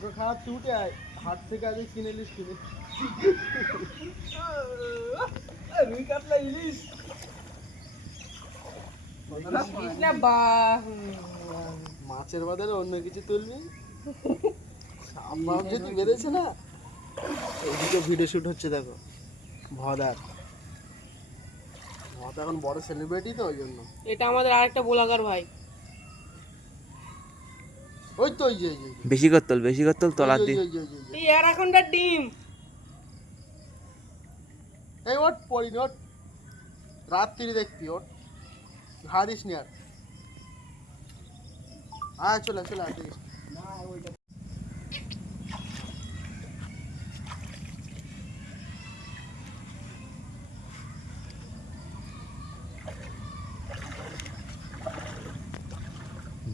ভাগ্য খারাপ তুই উঠে আয়, হাট থেকে আগে কিনে নিস কিনে। রুই কাতলা ইলিশ মাছের বদলে অন্য কিছু তুলবি। আমার যদি বেড়েছে না, এইদিকে ভিডিও শুট হচ্ছে দেখো। ভদার ভদ এখন বড় সেলিব্রিটি তো ওই জন্য। এটা আমাদের আরেকটা ব্লগার ভাই। ওই তো ওই যে বেশি করতল তলার দিক। এই অ্যানাকোন্ডার ডিম। এই ওট পড়িনি, ওট রাত্রি দেখবি, ওট ঘা দিস নি আর। আয় চলে চলে আয় দেখিস।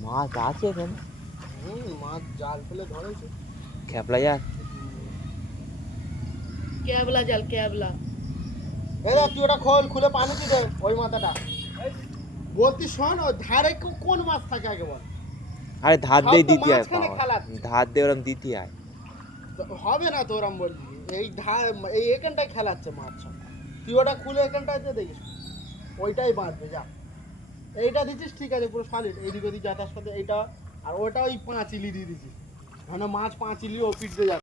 মাছ আছে এখানে, মাছ জাল ফেলে ধরেছে। খেপলা যাক। ক্যাবলা জাল ক্যাবলা। এই দেখ তুই ওটা খোল, খুলে পানিতে দে ওই মাথাটা। বলতি শোন, ওই ধারে কোন মাছ থাকে আগে বল। আরে ধার দিয়ে সব তো দিতে হয় মাঝখানে পাওয়া। খালাচ্ছে। ধার দিয়ে ওরম দিতে হয়। হবে না তো ওরম বললি, এই এই এখানটায় খেলাচ্ছে মাছ সব। তুই ওটা খুলে এখানটাতে দেখিস, ওইটাই বাঁধবে যা। এইটা দিচ্ছিস ঠিক আছে, পুরো সলিড, এইদিক ওদিক যাতায়াত করতে এইটা। আর ওটা ওই 5 ইলি দিয়ে দিচ্ছিস, মানে মাছ 5 ইলি ও পিট দিয়ে যাচ্ছে।